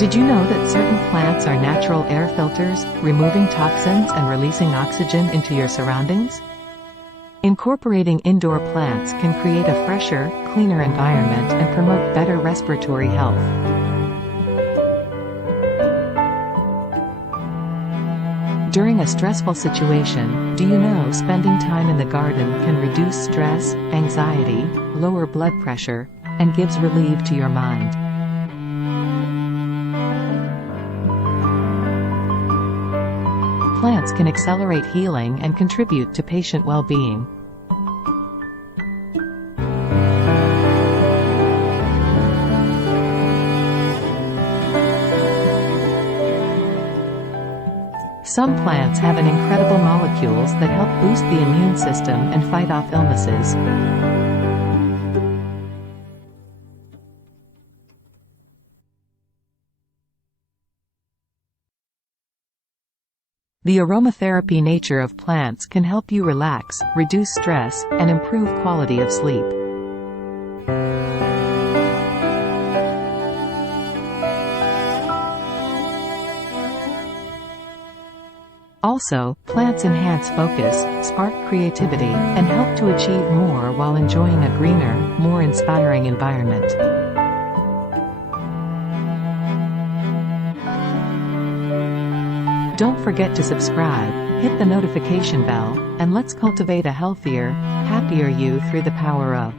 Did you know that certain plants are natural air filters, removing toxins and releasing oxygen into your surroundings? Incorporating indoor plants can create a fresher, cleaner environment and promote better respiratory health. During a stressful situation, do you know spending time in the garden can reduce stress, anxiety, lower blood pressure, and gives relief to your mind? Plants can accelerate healing and contribute to patient well-being. Some plants have an incredible molecules that help boost the immune system and fight off illnesses. The aromatherapy nature of plants can help you relax, reduce stress, and improve quality of sleep. Also, plants enhance focus, spark creativity, and help to achieve more while enjoying a greener, more inspiring environment. Don't forget to subscribe, hit the notification bell, and let's cultivate a healthier, happier you through the power of